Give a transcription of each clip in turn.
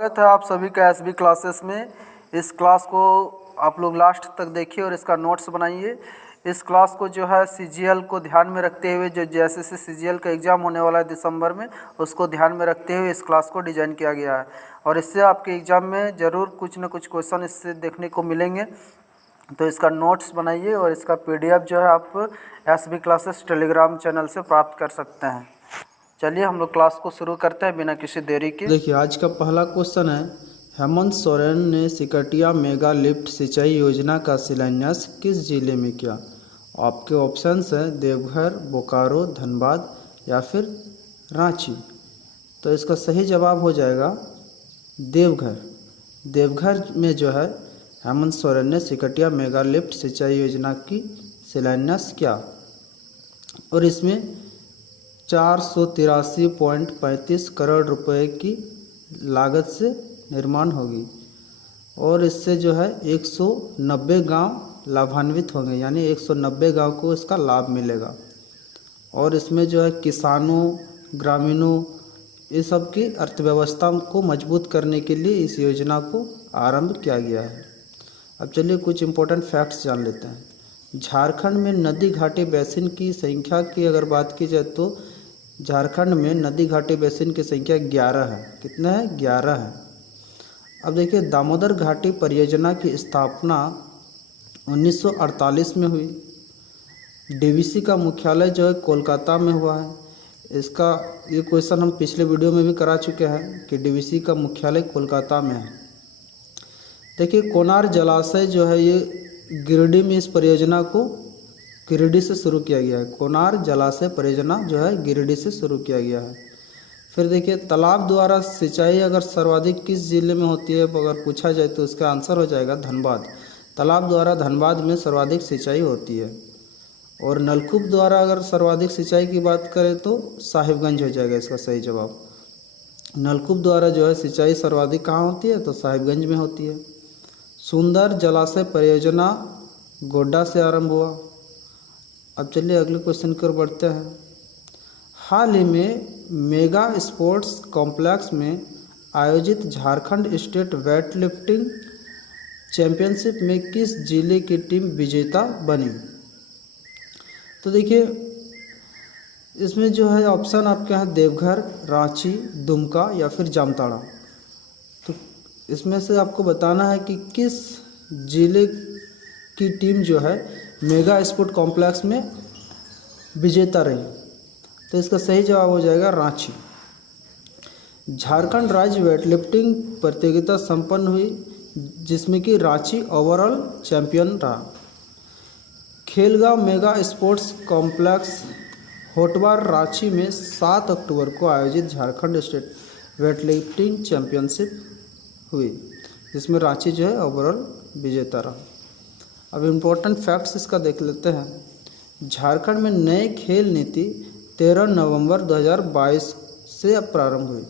स्वागत है आप सभी का एसबी क्लासेस में। इस क्लास को आप लोग लास्ट तक देखिए और इसका नोट्स बनाइए। इस क्लास को जो है सीजीएल को ध्यान में रखते हुए, जो जैसे से सीजीएल का एग्ज़ाम होने वाला है दिसंबर में, उसको ध्यान में रखते हुए इस क्लास को डिज़ाइन किया गया है। और इससे आपके एग्ज़ाम में ज़रूर कुछ न कुछ क्वेश्चन इससे देखने को मिलेंगे। तो इसका नोट्स बनाइए और इसका पीडीएफ जो है आप एसबी क्लासेस टेलीग्राम चैनल से प्राप्त कर सकते हैं। चलिए हम लोग क्लास को शुरू करते हैं बिना किसी देरी के। देखिए आज का पहला क्वेश्चन है, हेमंत सोरेन ने सिकटिया मेगा लिफ्ट सिंचाई योजना का शिलान्यास किस जिले में किया। आपके ऑप्शंस हैं देवघर, बोकारो, धनबाद या फिर रांची। तो इसका सही जवाब हो जाएगा देवघर। देवघर में जो है हेमंत सोरेन ने सिकटिया मेगा लिफ्ट सिंचाई योजना की शिलान्यास किया और इसमें 483.35 करोड़ रुपए की लागत से निर्माण होगी और इससे जो है 190 गांव लाभान्वित होंगे, यानी 190 गांव को इसका लाभ मिलेगा। और इसमें जो है किसानों, ग्रामीणों, ये सब की अर्थव्यवस्था को मजबूत करने के लिए इस योजना को आरंभ किया गया है। अब चलिए कुछ इम्पोर्टेंट फैक्ट्स जान लेते हैं। झारखंड में नदी घाटी बेसिन की संख्या की अगर बात की जाए तो झारखंड में नदी घाटी बेसिन की संख्या 11 है। कितना है? 11 है। अब देखिए दामोदर घाटी परियोजना की स्थापना 1948 में हुई। डीवीसी का मुख्यालय जो है कोलकाता में हुआ है। इसका ये क्वेश्चन हम पिछले वीडियो में भी करा चुके हैं कि डीवीसी का मुख्यालय कोलकाता में है। देखिए कोनार जलाशय जो है ये गिरिडीह में इस परियोजना को गिरिडीह से शुरू किया गया है। कोनार जलाशय परियोजना जो है गिरिडीह से शुरू किया गया है। फिर देखिए तालाब द्वारा सिंचाई अगर सर्वाधिक किस जिले में होती है अगर पूछा जाए तो इसका आंसर हो जाएगा धनबाद। तालाब द्वारा धनबाद में सर्वाधिक सिंचाई होती है। और नलकूप द्वारा अगर सर्वाधिक सिंचाई की बात करें तो साहिबगंज हो जाएगा इसका सही जवाब। नलकूप द्वारा जो है सिंचाई सर्वाधिक कहाँ होती है तो साहिबगंज में होती है। सुंदर जलाशय परियोजना गोड्डा से आरंभ हुआ। अब चलिए अगले क्वेश्चन की ओर बढ़ते हैं। हाल ही में मेगा स्पोर्ट्स कॉम्प्लेक्स में आयोजित Jharkhand state weight lifting championship में किस जिले की टीम विजेता बनी। तो देखिए इसमें जो है ऑप्शन आपके हैं देवघर, रांची, दुमका या फिर जामताड़ा। तो इसमें से आपको बताना है कि किस जिले की टीम जो है मेगा स्पोर्ट कॉम्प्लेक्स में विजेता रही। तो इसका सही जवाब हो जाएगा रांची। झारखंड राज्य वेटलिफ्टिंग प्रतियोगिता संपन्न हुई जिसमें कि रांची ओवरऑल चैंपियन रहा। Khelgaon mega sports complex Hotwar Ranchi में 7 अक्टूबर को आयोजित झारखंड स्टेट वेटलिफ्टिंग चैंपियनशिप हुई जिसमें रांची जो है ओवरऑल विजेता रहा। अब इम्पोर्टेंट फैक्ट्स इसका देख लेते हैं। झारखंड में नए खेल नीति 13 नवंबर 2022 से अब प्रारंभ हुई।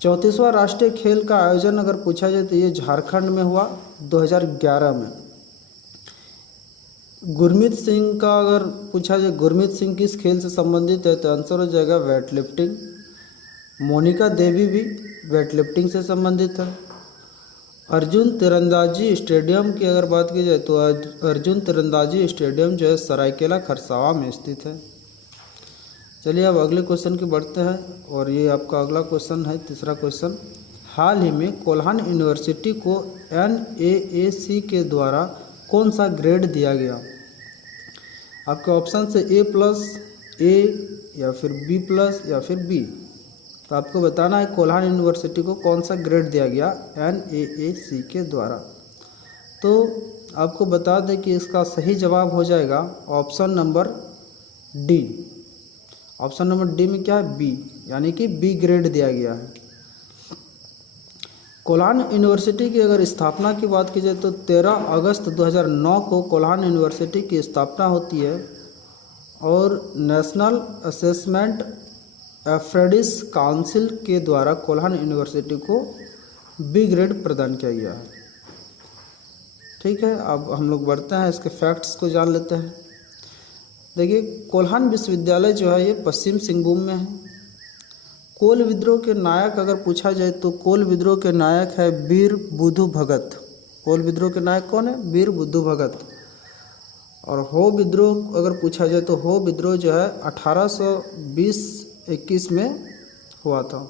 34वां राष्ट्रीय खेल का आयोजन अगर पूछा जाए तो ये झारखंड में हुआ 2011 में। गुरमीत सिंह का अगर पूछा जाए गुरमीत सिंह किस खेल से संबंधित है तो आंसर हो जाएगा वेट लिफ्टिंग। मोनिका देवी भी वेट लिफ्टिंग से संबंधित है। अर्जुन तीरंदाजी स्टेडियम की अगर बात की जाए तो अर्जुन तीरंदाजी स्टेडियम जो है सरायकेला खरसावा में स्थित है। चलिए अब अगले क्वेश्चन की बढ़ते हैं और ये आपका अगला क्वेश्चन है, तीसरा क्वेश्चन। हाल ही में कोल्हान यूनिवर्सिटी को NAAC के द्वारा कौन सा ग्रेड दिया गया। आपके ऑप्शन से A+, A या फिर B+ या फिर B। तो आपको बताना है कोल्हान यूनिवर्सिटी को कौन सा ग्रेड दिया गया NAAC के द्वारा। तो आपको बता दें कि इसका सही जवाब हो जाएगा option number D। Option number D में क्या है B, यानी कि B ग्रेड दिया गया है। कोल्हान यूनिवर्सिटी की अगर स्थापना की बात की जाए तो 13 अगस्त 2009 को कोल्हान यूनिवर्सिटी की स्थापना होती है और नेशनल असेसमेंट एफ्रेडिस काउंसिल के द्वारा कोल्हान यूनिवर्सिटी को B ग्रेड प्रदान किया गया है। ठीक है, अब हम लोग बढ़ते हैं इसके फैक्ट्स को जान लेते हैं। देखिए कोल्हान विश्वविद्यालय जो है ये पश्चिम सिंहभूम में है। कोल विद्रोह के नायक अगर पूछा जाए तो कोल विद्रोह के नायक है वीर बुद्धू भगत। कोल विद्रोह के नायक कौन है? वीर बुद्धू भगत। और हो विद्रोह अगर पूछा जाए तो हो विद्रोह जो है 1820-21 में हुआ था।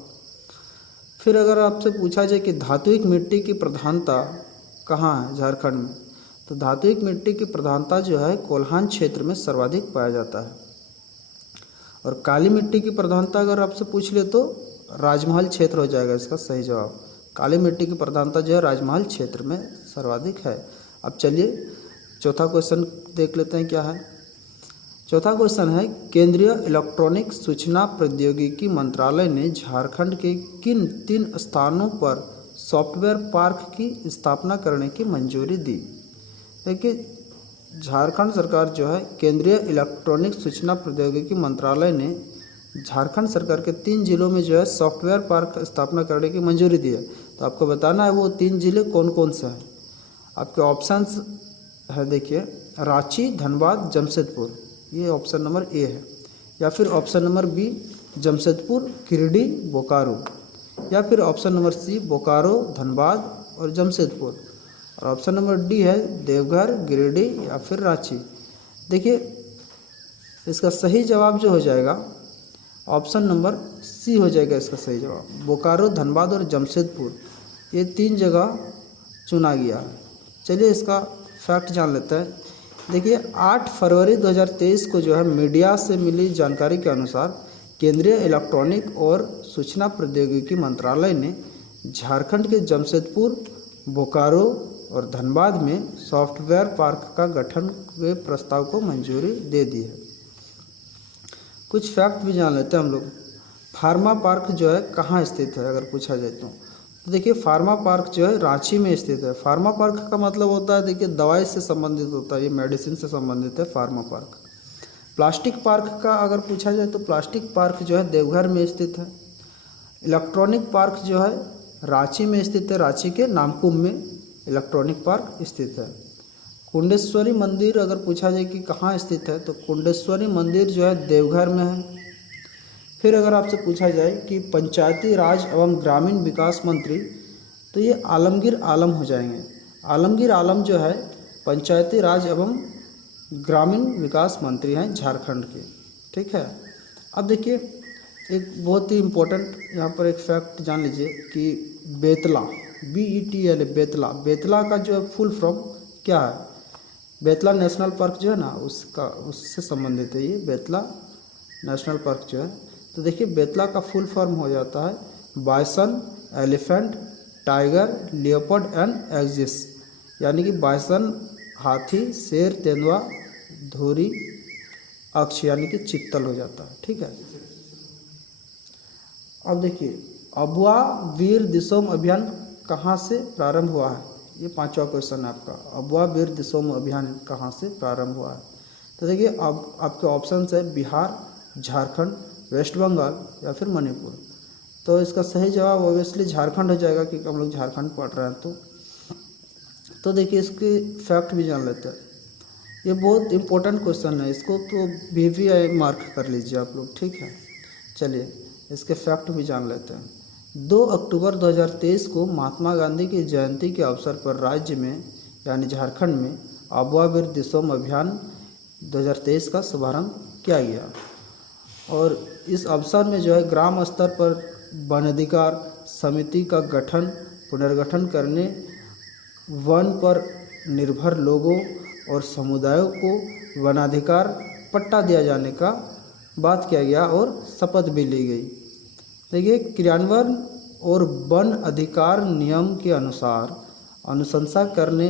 फिर अगर आपसे पूछा जाए कि धात्विक मिट्टी की प्रधानता कहाँ है झारखंड में, तो धात्विक मिट्टी की प्रधानता जो है कोल्हान क्षेत्र में सर्वाधिक पाया जाता है। और काली मिट्टी की प्रधानता अगर आपसे पूछ ले तो राजमहल क्षेत्र हो जाएगा इसका सही जवाब। काली मिट्टी की प्रधानता जो है राजमहल क्षेत्र में सर्वाधिक है। अब चलिए चौथा क्वेश्चन देख लेते हैं क्या है। चौथा क्वेश्चन है केंद्रीय इलेक्ट्रॉनिक सूचना प्रौद्योगिकी मंत्रालय ने झारखंड के किन 3 स्थानों पर सॉफ्टवेयर पार्क की स्थापना करने की मंजूरी दी? देखिए झारखंड सरकार जो है केंद्रीय इलेक्ट्रॉनिक सूचना प्रौद्योगिकी मंत्रालय ने झारखंड सरकार के 3 जिलों में जो है सॉफ्टवेयर पार्क स्थापना करने की मंजूरी दी है। तो आपको बताना है वो 3 जिले कौन कौन से हैं। आपके ऑप्शंस है, देखिए रांची, धनबाद, जमशेदपुर, ये ऑप्शन नंबर ए है। या फिर option number B Jamshedpur, Giridih, Bokaro, या फिर option number C Bokaro, Dhanbad और जमशेदपुर, और ऑप्शन नंबर डी है देवघर, गिरिडीह या फिर रांची। देखिए इसका सही जवाब जो हो जाएगा ऑप्शन नंबर सी हो जाएगा इसका सही जवाब। बोकारो, धनबाद और जमशेदपुर ये 3 जगह चुना गया है। चलिए इसका फैक्ट जान लेते हैं। देखिए 8 फरवरी 2023 को जो है मीडिया से मिली जानकारी के अनुसार केंद्रीय इलेक्ट्रॉनिक और सूचना प्रौद्योगिकी मंत्रालय ने झारखंड के जमशेदपुर, बोकारो और धनबाद में सॉफ्टवेयर पार्क का गठन के प्रस्ताव को मंजूरी दे दी है। कुछ फैक्ट भी जान लेते हैं हम लोग। फार्मा पार्क जो है कहाँ स्थित है अगर पूछा जाए तो देखिए फार्मा पार्क जो है रांची में स्थित है। फार्मा पार्क का मतलब होता है देखिए दवाई से संबंधित होता है, ये मेडिसिन से संबंधित है फार्मा पार्क। प्लास्टिक पार्क का अगर पूछा जाए तो प्लास्टिक पार्क जो है देवघर में स्थित है। इलेक्ट्रॉनिक पार्क जो है रांची में स्थित है, रांची के नामकुम में इलेक्ट्रॉनिक पार्क स्थित है। कुंडेश्वरी मंदिर अगर पूछा जाए कि कहाँ स्थित है तो कुंडेश्वरी मंदिर जो है देवघर में है। फिर अगर आपसे पूछा जाए कि पंचायती राज एवं ग्रामीण विकास मंत्री, तो ये आलमगीर आलम हो जाएंगे। आलमगीर आलम जो है पंचायती राज एवं ग्रामीण विकास मंत्री हैं झारखंड के, ठीक है। अब देखिए एक बहुत ही इम्पोर्टेंट यहाँ पर एक फैक्ट जान लीजिए कि बेतला, BETLA, बेतला का जो है फुल फॉर्म क्या है? बेतला नेशनल पार्क जो है ना उससे संबंधित है ये बेतला नेशनल पार्क जो है। तो देखिए बेतला का फुल फॉर्म हो जाता है bison, elephant, tiger, leopard and axis, यानी कि बाइसन हाथी, शेर, तेंदुआ, धोरी, अक्ष यानी कि चित्तल हो जाता है, ठीक है। अब देखिए अबुआ वीर दिसोम अभियान कहाँ से प्रारंभ हुआ है? ये 5वां क्वेश्चन है आपका। अबुआ वीर दिसोम अभियान कहाँ से प्रारंभ हुआ है? तो देखिए अब आपके ऑप्शन है बिहार, झारखंड, वेस्ट बंगाल या फिर मणिपुर। तो इसका सही जवाब ऑब्वियसली झारखंड हो जाएगा क्योंकि हम लोग झारखंड पढ़ रहे हैं। तो देखिए इसके फैक्ट भी जान लेते हैं। ये बहुत इंपॉर्टेंट क्वेश्चन है, इसको तो VVI मार्क कर लीजिए आप लोग, ठीक है। चलिए इसके फैक्ट भी जान लेते हैं। 2 अक्टूबर 2023 को महात्मा गांधी की जयंती के अवसर पर राज्य में यानी झारखंड में अबुआ वीर दिसोम अभियान 2023 का शुभारंभ किया गया। और इस अवसर में जो है ग्राम स्तर पर वन अधिकार समिति का पुनर्गठन करने, वन पर निर्भर लोगों और समुदायों को वनाधिकार पट्टा दिया जाने का बात किया गया और शपथ भी ली गई। देखिए क्रियान्वयन और वन अधिकार नियम के अनुसार अनुशंसा करने,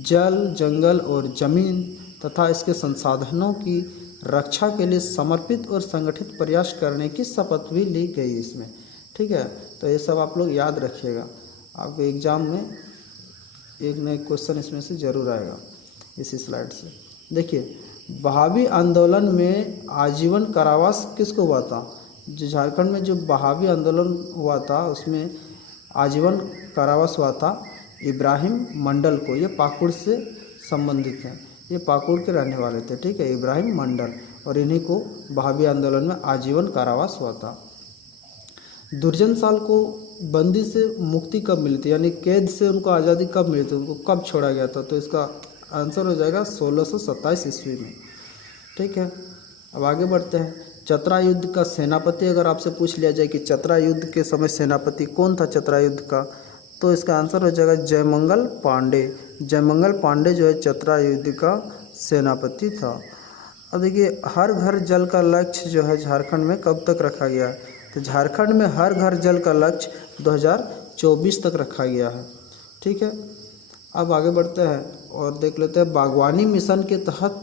जल, जंगल और जमीन तथा इसके संसाधनों की रक्षा के लिए समर्पित और संगठित प्रयास करने की शपथ भी ली गई इसमें, ठीक है। तो ये सब आप लोग याद रखिएगा, आपके एग्ज़ाम में एक न एक क्वेश्चन इसमें से ज़रूर आएगा इसी स्लाइड से। देखिए बहावी आंदोलन में आजीवन कारावास किसको हुआ था? जो झारखंड में जो बहावी आंदोलन हुआ था उसमें आजीवन कारावास हुआ था इब्राहिम मंडल को। ये पाकुड़ से संबंधित हैं, ये पाकुड़ के रहने वाले थे, ठीक है, इब्राहिम मंडल, और इन्हीं को बहावी आंदोलन में आजीवन कारावास हुआ था। दुर्जन साल को बंदी से मुक्ति कब मिली थी, यानी कैद से उनको आज़ादी कब मिली थी, उनको कब छोड़ा गया था? तो इसका आंसर हो जाएगा 1627 ईस्वी में। ठीक है, अब आगे बढ़ते हैं। चतरा युद्ध का सेनापति अगर आपसे पूछ लिया जाए कि चतरा युद्ध के समय सेनापति कौन था चतरा युद्ध का, तो इसका आंसर हो जाएगा जयमंगल पांडे। जयमंगल पांडे जो है चतरा युद्ध का सेनापति था। अब देखिए, हर घर जल का लक्ष्य जो है झारखंड में कब तक रखा गया है? तो झारखंड में हर घर जल का लक्ष्य 2024 तक रखा गया है। ठीक है, अब आगे बढ़ते हैं और देख लेते हैं बागवानी मिशन के तहत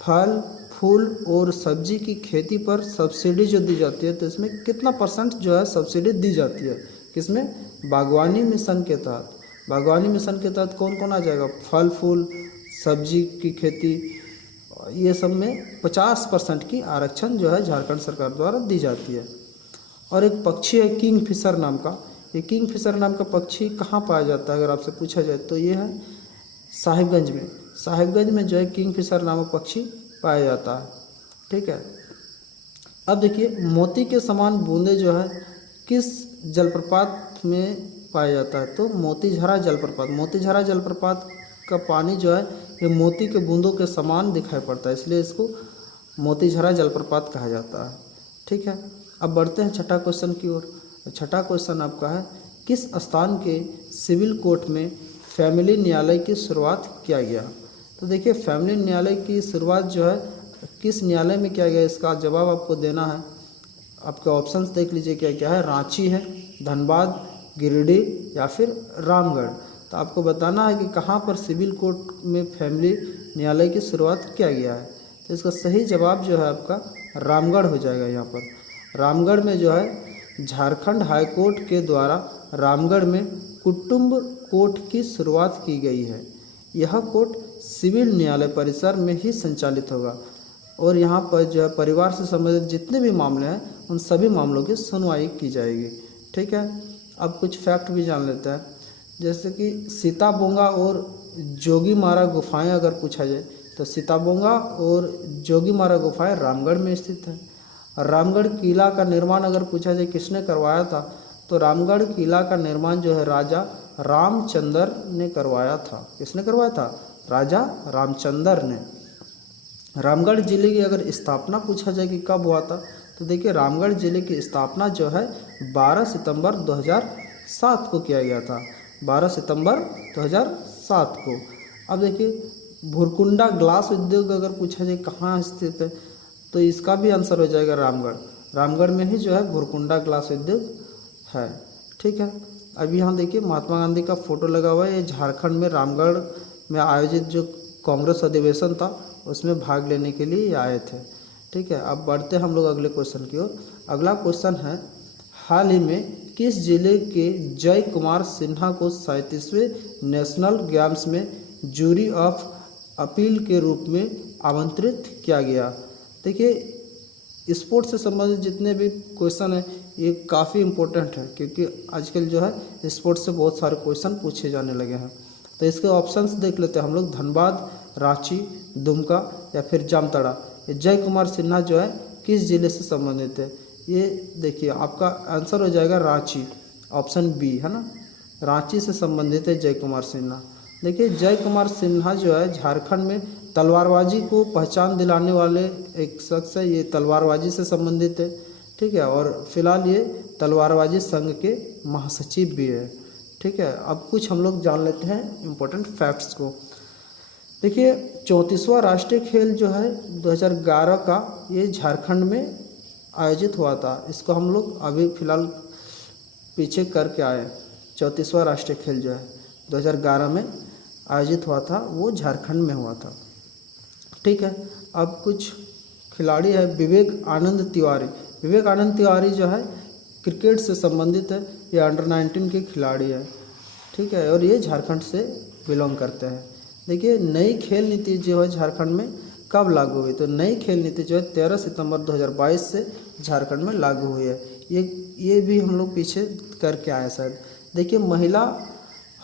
फल फूल और सब्जी की खेती पर सब्सिडी जो दी जाती है, तो इसमें कितना % जो है सब्सिडी दी जाती है? किसमें? बागवानी मिशन के तहत। बागवानी मिशन के तहत कौन कौन आ जाएगा? फल फूल सब्जी की खेती, ये सब में 50% की आरक्षण जो है झारखंड सरकार द्वारा दी जाती है। और एक पक्षी है किंग फिशर नाम का। ये किंग फिशर नाम का पक्षी कहाँ पाया जाता है अगर आपसे पूछा जाए, तो ये है साहिबगंज में। साहिबगंज में जो है किंग फिशर नामक पक्षी पाया जाता है। ठीक है, अब देखिए, मोती के समान बूंदे जो है किस जलप्रपात में पाया जाता है? तो मोतीझरा जलप्रपात। मोतीझरा जलप्रपात का पानी जो है ये मोती के बूंदों के समान दिखाई पड़ता है, इसलिए इसको मोतीझरा जलप्रपात कहा जाता है। ठीक है, अब बढ़ते हैं छठा क्वेश्चन की ओर। छठा क्वेश्चन आपका है, किस स्थान के सिविल कोर्ट में फैमिली न्यायालय की शुरुआत किया गया? तो देखिए, फैमिली न्यायालय की शुरुआत जो है किस न्यायालय में किया गया, इसका जवाब आपको देना है। आपके ऑप्शंस देख लीजिए क्या क्या है। रांची है, धनबाद, गिरिडीह या फिर रामगढ़। तो आपको बताना है कि कहाँ पर सिविल कोर्ट में फैमिली न्यायालय की शुरुआत किया गया है। तो इसका सही जवाब जो है आपका रामगढ़ हो जाएगा। यहाँ पर रामगढ़ में जो है झारखंड हाई कोर्ट के द्वारा रामगढ़ में कुटुंब कोर्ट की शुरुआत की गई है। यह कोर्ट सिविल न्यायालय परिसर में ही संचालित होगा और यहाँ पर जो है परिवार से संबंधित जितने भी मामले हैं उन सभी मामलों की सुनवाई की जाएगी। ठीक है, अब कुछ फैक्ट भी जान लेते हैं, जैसे कि सीताबोंगा और जोगीमारा गुफाएं अगर पूछा जाए, तो सीताबोंगा और जोगीमारा गुफाएं रामगढ़ में स्थित है। रामगढ़ किला का निर्माण अगर पूछा जाए किसने करवाया था, तो रामगढ़ किला का निर्माण जो है राजा रामचंद्र ने करवाया था। किसने करवाया था? राजा रामचंद्र ने। रामगढ़ जिले की अगर स्थापना पूछा जाए कि कब हुआ था, तो देखिए, रामगढ़ जिले की स्थापना जो है 12 सितंबर 2007 को किया गया था। 12 सितंबर 2007 को। अब देखिए, भुरकुंडा ग्लास उद्योग अगर पूछा जाए कहाँ स्थित है, तो इसका भी आंसर हो जाएगा रामगढ़। रामगढ़ में ही जो है भुरकुंडा ग्लास उद्योग है। ठीक है, अभी यहाँ देखिए महात्मा गांधी का फोटो लगा हुआ है। ये झारखंड में रामगढ़ में आयोजित जो कांग्रेस अधिवेशन था उसमें भाग लेने के लिए आए थे। ठीक है, अब बढ़ते हैं हम लोग अगले क्वेश्चन की ओर। अगला क्वेश्चन है, हाल ही में किस जिले के जय कुमार सिन्हा को 37वें नेशनल गेम्स में जूरी ऑफ अपील के रूप में आमंत्रित किया गया? देखिए, स्पोर्ट्स से संबंधित जितने भी क्वेश्चन हैं ये काफ़ी इम्पोर्टेंट है, क्योंकि आजकल जो है स्पोर्ट्स से बहुत सारे क्वेश्चन पूछे जाने लगे हैं। तो इसके ऑप्शंस देख लेते हैं हम लोग। धनबाद, रांची, दुमका या फिर जामताड़ा। ये जय कुमार सिन्हा जो है किस जिले से संबंधित है? ये देखिए, आपका आंसर हो जाएगा रांची, ऑप्शन बी है ना। रांची से संबंधित है जय कुमार सिन्हा। देखिए, जय कुमार सिन्हा जो है झारखंड में तलवारबाजी को पहचान दिलाने वाले एक शख्स है। ये तलवारबाजी से संबंधित है। ठीक है, और फिलहाल ये तलवारबाजी संघ के महासचिव भी है। ठीक है, अब कुछ हम लोग जान लेते हैं इम्पोर्टेंट फैक्ट्स को। देखिए, 34वां राष्ट्रीय खेल जो है 2011 का, ये झारखंड में आयोजित हुआ था। इसको हम लोग अभी फ़िलहाल पीछे करके आए। 34वां राष्ट्रीय खेल जो है 2011 में आयोजित हुआ था, वो झारखंड में हुआ था। ठीक है, अब कुछ खिलाड़ी है। विवेक आनंद तिवारी। विवेक आनंद तिवारी जो है क्रिकेट से संबंधित है। ये अंडर 19 के खिलाड़ी है। ठीक है, और ये झारखंड से बिलोंग करते हैं। देखिए, नई खेल नीति जो है झारखंड में कब लागू हुई? तो नई खेल नीति जो है 13 सितंबर 2022 से झारखंड में लागू हुई है। ये भी हम लोग पीछे करके आए शायद। देखिए, महिला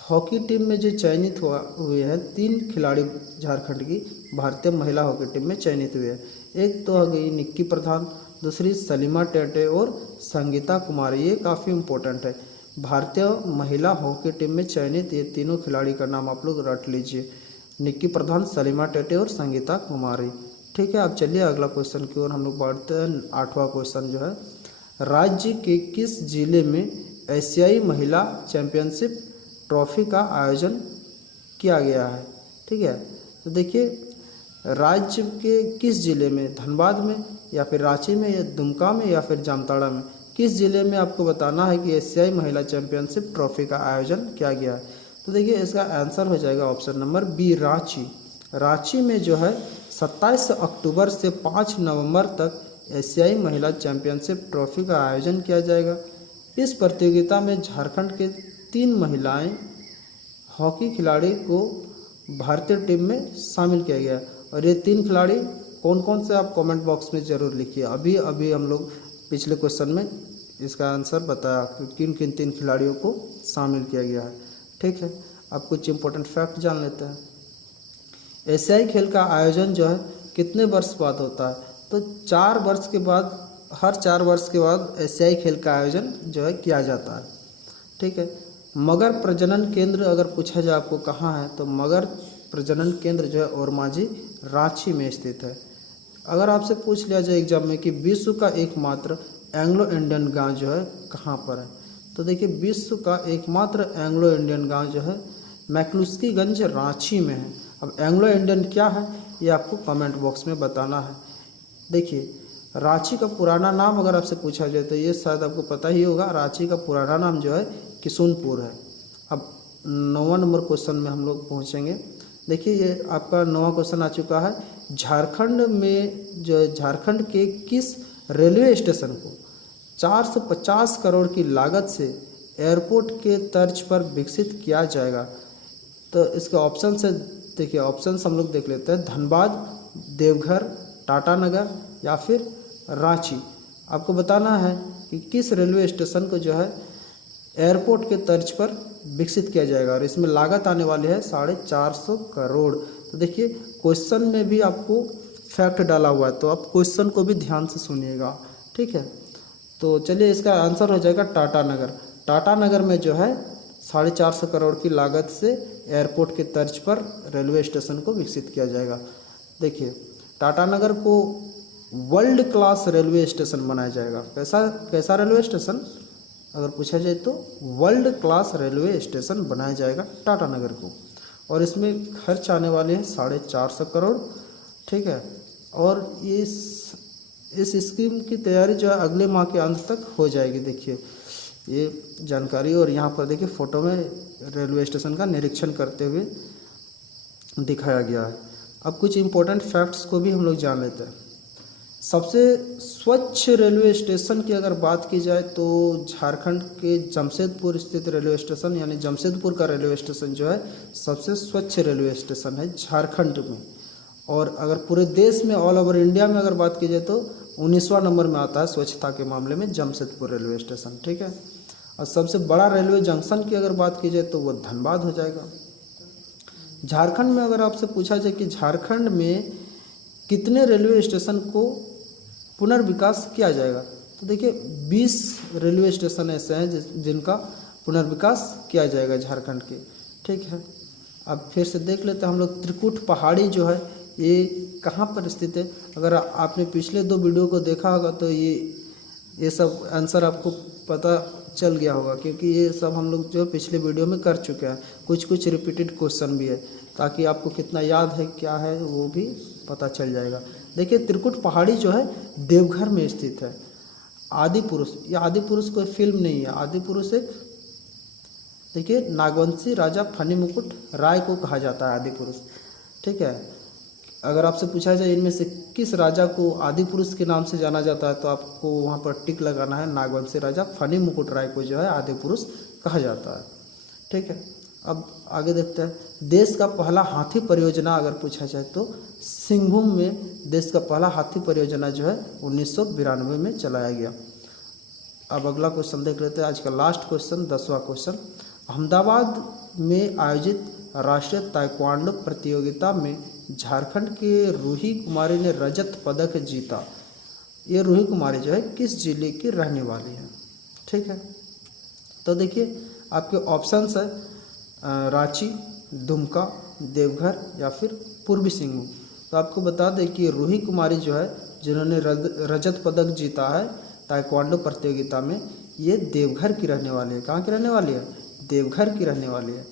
हॉकी टीम में जो चयनित हुए हैं 3 खिलाड़ी झारखंड की भारतीय महिला हॉकी टीम में चयनित हुए हैं। एक तो हो गई निक्की प्रधान, दूसरी सलीमा टेटे और संगीता कुमारी। ये काफ़ी इम्पोर्टेंट है। भारतीय महिला हॉकी टीम में चयनित ये तीनों खिलाड़ी का नाम आप लोग रट लीजिए, निक्की प्रधान, सलीमा टेटे और संगीता कुमारी। ठीक है, अब चलिए अगला क्वेश्चन की ओर हम लोग बढ़ते हैं। 8वां क्वेश्चन जो है, राज्य के किस जिले में एशियाई महिला चैंपियनशिप ट्रॉफी का आयोजन किया गया है? ठीक है, तो देखिए राज्य के किस जिले में, धनबाद में या फिर रांची में या दुमका में या फिर जामताड़ा में, किस जिले में आपको बताना है कि एशियाई महिला चैंपियनशिप ट्रॉफी का आयोजन किया गया है। तो देखिए इसका आंसर हो जाएगा option number B, Ranchi. Ranchi में जो है 27 अक्टूबर से 5 नवंबर तक एशियाई महिला चैंपियनशिप ट्रॉफी का आयोजन किया जाएगा। इस प्रतियोगिता में झारखंड के 3 महिलाएं हॉकी खिलाड़ी को भारतीय टीम में शामिल किया गया। और ये 3 खिलाड़ी कौन कौन से, आप कमेंट बॉक्स में ज़रूर लिखिए। अभी अभी हम लोग पिछले क्वेश्चन में इसका आंसर बताया कि किन किन 3 खिलाड़ियों को शामिल किया गया है। ठीक है, अब कुछ इंपॉर्टेंट फैक्ट जान लेते हैं। एशियाई खेल का आयोजन जो है कितने वर्ष बाद होता है? तो 4 वर्ष के बाद, हर 4 वर्ष के बाद एशियाई खेल का आयोजन जो है किया जाता है। ठीक है, मगर प्रजनन केंद्र अगर पूछा जाए आपको कहाँ है, तो मगर प्रजनन केंद्र जो है ओरमांझी, रांची में स्थित है। अगर आपसे पूछ लिया जाए एग्जाम में कि विश्व का एकमात्र एंग्लो इंडियन गांव जो है कहाँ पर है, तो देखिए विश्व का एकमात्र एंग्लो इंडियन गांव जो है मैक्लुस्कीगंज, रांची में है। अब एंग्लो इंडियन क्या है ये आपको कमेंट बॉक्स में बताना है। देखिए रांची का पुराना नाम अगर आपसे पूछा जाए तो ये शायद आपको पता ही होगा, रांची का पुराना नाम जो है किशुनपुर है। अब 9वां नंबर क्वेश्चन में हम लोग पहुँचेंगे। देखिए ये आपका 9वां क्वेश्चन आ चुका है। झारखंड में जो झारखंड के किस रेलवे स्टेशन को 450 करोड़ की लागत से एयरपोर्ट के तर्ज पर विकसित किया जाएगा? तो इसके ऑप्शन से देखिए, ऑप्शन हम लोग देख लेते हैं। धनबाद, देवघर, टाटानगर या फिर रांची। आपको बताना है कि किस रेलवे स्टेशन को जो है एयरपोर्ट के तर्ज पर विकसित किया जाएगा, और इसमें लागत आने वाली है 450 करोड़। तो देखिए क्वेश्चन में भी आपको फैक्ट डाला हुआ है, तो आप क्वेश्चन को भी ध्यान से सुनिएगा। ठीक है, तो चलिए इसका आंसर हो जाएगा टाटानगर। टाटानगर में जो है 450 करोड़ की लागत से एयरपोर्ट के तर्ज पर रेलवे स्टेशन को विकसित किया जाएगा। देखिए टाटानगर को वर्ल्ड क्लास रेलवे स्टेशन बनाया जाएगा। कैसा रेलवे स्टेशन अगर पूछा जाए तो वर्ल्ड क्लास रेलवे स्टेशन बनाया जाएगा टाटानगर को, और इसमें खर्च आने वाले हैं 450 करोड़। ठीक है, और इस स्कीम की तैयारी जो है अगले माह के अंत तक हो जाएगी। देखिए ये जानकारी, और यहाँ पर देखिए फ़ोटो में रेलवे स्टेशन का निरीक्षण करते हुए दिखाया गया है। अब कुछ इम्पोर्टेंट फैक्ट्स को भी हम लोग जान लेते हैं। सबसे स्वच्छ रेलवे स्टेशन की अगर बात की जाए तो झारखंड के जमशेदपुर स्थित रेलवे स्टेशन, यानी जमशेदपुर का रेलवे स्टेशन जो है सबसे स्वच्छ रेलवे स्टेशन है झारखंड में। और अगर पूरे देश में, ऑल ओवर इंडिया में अगर बात की जाए तो 19वां नंबर में आता है स्वच्छता के मामले में जमशेदपुर रेलवे स्टेशन। ठीक है, और सबसे बड़ा रेलवे जंक्शन की अगर बात की जाए तो वो धनबाद हो जाएगा। झारखंड में अगर आपसे पूछा जाए कि झारखंड में कितने रेलवे स्टेशन को पुनर्विकास किया जाएगा, तो देखिए 20 रेलवे स्टेशन ऐसे हैं जिनका पुनर्विकास किया जाएगा झारखंड के। ठीक है, अब फिर से देख लेते हैं हम लोग। त्रिकुट पहाड़ी जो है ये कहाँ पर स्थित है? अगर आपने पिछले 2 वीडियो को देखा होगा तो ये सब आंसर आपको पता चल गया होगा, क्योंकि ये सब हम लोग जो पिछले वीडियो में कर चुके हैं। कुछ रिपीटेड क्वेश्चन भी है, ताकि आपको कितना याद है क्या है वो भी पता चल जाएगा। देखिए त्रिकुट पहाड़ी जो है देवघर में स्थित है। आदि पुरुष, ये आदि पुरुष कोई फिल्म नहीं है, आदि पुरुष एक देखिए नागवंशी राजा फनी मुकुट राय को कहा जाता है आदि पुरुष। ठीक है, अगर आपसे पूछा जाए इनमें से किस राजा को आदि पुरुष के नाम से जाना जाता है तो आपको वहाँ पर टिक लगाना है। नागवंशी राजा फनी मुकुट राय को जो है आदि पुरुष कहा जाता है। ठीक है, अब आगे देखते हैं। देश का पहला हाथी परियोजना अगर पूछा जाए तो सिंहभूम में देश का पहला हाथी परियोजना जो है 1992 में चलाया गया। अब अगला क्वेश्चन देख लेते हैं, आज का लास्ट क्वेश्चन 10वां क्वेश्चन। अहमदाबाद में आयोजित राष्ट्रीय ताइक्वांडो प्रतियोगिता में झारखंड के रूही कुमारी ने रजत पदक जीता। ये रूही कुमारी जो है किस जिले की रहने वाली है। ठीक है, तो देखिए आपके ऑप्शंस है रांची, दुमका, देवघर या फिर पूर्वी सिंहभूम। तो आपको बता दें कि रूही कुमारी जो है जिन्होंने रजत पदक जीता है ताइक्वांडो प्रतियोगिता में, ये देवघर की रहने वाली है। कहाँ की रहने वाली है? देवघर की रहने वाली है।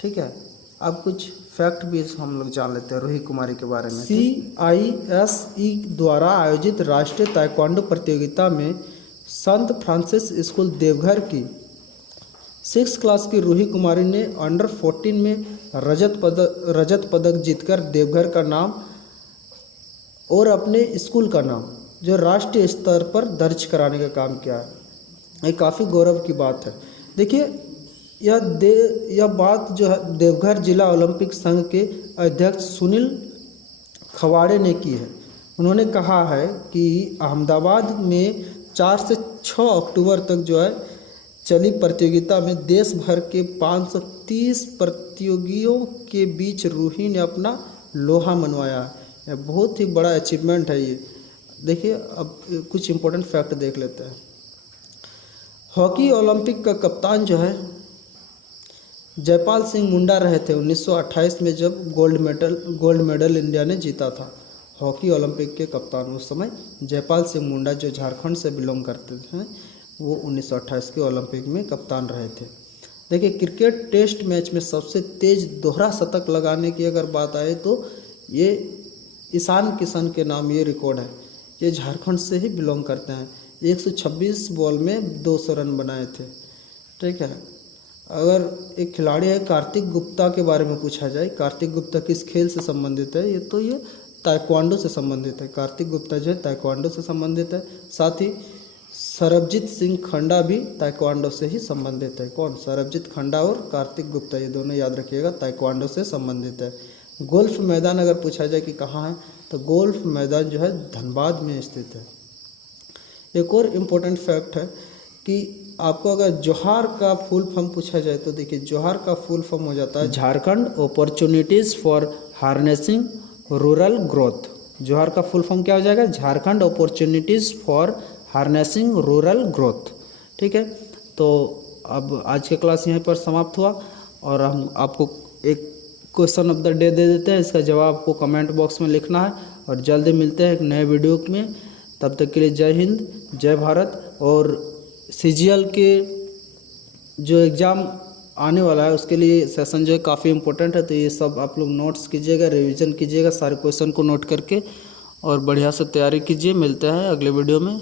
ठीक है, अब कुछ फैक्ट भी हम लोग जान लेते हैं रूही कुमारी के बारे में। CISE द्वारा आयोजित राष्ट्रीय ताइक्वांडो प्रतियोगिता में संत फ्रांसिस स्कूल देवघर की 6th क्लास की रूही कुमारी ने अंडर 14 में रजत पदक जीतकर देवघर का नाम और अपने स्कूल का नाम जो राष्ट्रीय स्तर पर दर्ज कराने का काम किया है। ये काफ़ी गौरव की बात है। देखिए यह बात जो है देवघर जिला ओलंपिक संघ के अध्यक्ष सुनील खवाड़े ने की है। उन्होंने कहा है कि अहमदाबाद में 4 से 6 अक्टूबर तक जो है चली प्रतियोगिता में देश भर के 530 प्रतियोगियों के बीच रूही ने अपना लोहा मनवाया है। यह बहुत ही बड़ा अचीवमेंट है ये। देखिए अब कुछ इम्पोर्टेंट फैक्ट देख लेते हैं। हॉकी ओलंपिक का कप्तान जो है जयपाल सिंह मुंडा रहे थे 1928 में, जब गोल्ड मेडल इंडिया ने जीता था। हॉकी ओलंपिक के कप्तान उस समय जयपाल सिंह मुंडा जो झारखंड से बिलोंग करते थे, वो 1928 के ओलंपिक में कप्तान रहे थे। देखिए क्रिकेट टेस्ट मैच में सबसे तेज दोहरा शतक लगाने की अगर बात आए तो ये ईशान किशन के नाम ये रिकॉर्ड है। ये झारखंड से ही बिलोंग करते हैं। 126 बॉल में 200 रन बनाए थे। ठीक है, अगर एक खिलाड़ी है कार्तिक गुप्ता के बारे में पूछा जाए, कार्तिक गुप्ता किस खेल से संबंधित है? ये ताइक्वांडो से संबंधित है। कार्तिक गुप्ता जो है ताइक्वांडो से संबंधित है। साथ ही सरबजीत सिंह खंडा भी ताइक्वांडो से ही संबंधित है। कौन? सरबजीत खंडा और कार्तिक गुप्ता, ये दोनों याद रखिएगा, ताइक्वांडो से संबंधित है। गोल्फ मैदान अगर पूछा जाए कि कहाँ है, तो गोल्फ मैदान जो है धनबाद में स्थित है। एक और इम्पोर्टेंट फैक्ट है कि आपको अगर जोहार का फुल फॉर्म पूछा जाए तो देखिए जोहार का फुल फॉर्म हो जाता है Jharkhand opportunities for harnessing rural growth. जोहार का फुल फॉर्म क्या हो जाएगा? Jharkhand opportunities for harnessing rural growth. ठीक है, तो अब आज के क्लास यहीं पर समाप्त हुआ और हम आपको एक question of the day they देते हैं। इसका जवाब आपको कमेंट बॉक्स में लिखना है और जल्दी मिलते हैं एक नए वीडियो में। तब तक के लिए जय हिंद, जय भारत। और CGL के जो एग्ज़ाम आने वाला है उसके लिए सेशन जो है काफ़ी इम्पोर्टेंट है, तो ये सब आप लोग नोट्स कीजिएगा, रिवीजन कीजिएगा सारे क्वेश्चन को नोट करके और बढ़िया से तैयारी कीजिए। मिलते हैं अगले वीडियो में।